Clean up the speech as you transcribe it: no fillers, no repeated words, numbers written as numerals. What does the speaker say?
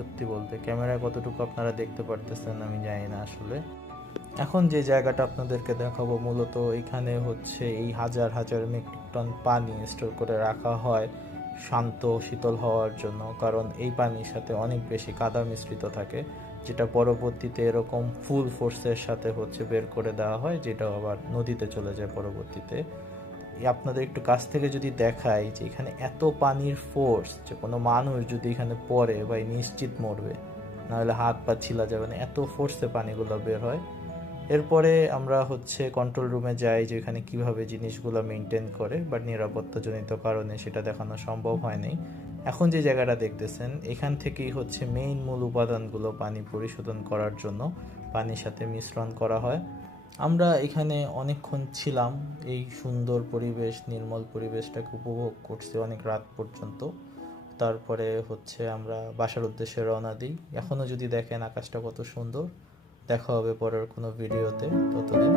সত্যি বলতে। ক্যামেরায় কতটুকু আপনারা দেখতে পারতেছেন আমি জানি না আসলে। এখন যে জায়গাটা আপনাদেরকে দেখাবো মূলত এখানে হচ্ছে এই হাজার হাজার মেট্রিক টন পানি স্টোর করে রাখা হয় শান্ত শীতল হওয়ার জন্য, কারণ এই পানির সাথে অনেক বেশি কাদা মিশ্রিত থাকে, যেটা পরবর্তীতে এরকম ফুল ফোর্সের সাথে হচ্ছে বের করে দেওয়া হয়, যেটা আবার নদীতে চলে যায় পরবর্তীতে। আপনাদের একটু কাছ থেকে যদি দেখাই যে এখানে এত পানির ফোর্স যে কোনো মানুষ যদি এখানে পড়ে ভাই নিশ্চিত মরবে, নাহলে হাত পা ছিলা যাবে না, এত ফোর্সে পানিগুলো বের হয়। এরপরে আমরা হচ্ছে কন্ট্রোল রুমে যাই যে এখানে কিভাবে জিনিসগুলো মেনটেন করে, বাট নিরাপত্তাজনিত কারণে সেটা দেখানো সম্ভব হয়নি। এখন যে জায়গাটা দেখতেছেন এখান থেকেই হচ্ছে মেইন মূল উপাদানগুলো পানি পরিশোধন করার জন্য পানির সাথে মিশ্রণ করা হয়। আমরা এখানে অনেকক্ষণ ছিলাম, এই সুন্দর পরিবেশ নির্মল পরিবেশটাকে উপভোগ করছি অনেক রাত পর্যন্ত। তারপরে হচ্ছে আমরা বাসার উদ্দেশ্যে রওনা দিই। এখনও যদি দেখেন আকাশটা কত সুন্দর। দেখা হবে পরের কোনো ভিডিওতে, ততদিন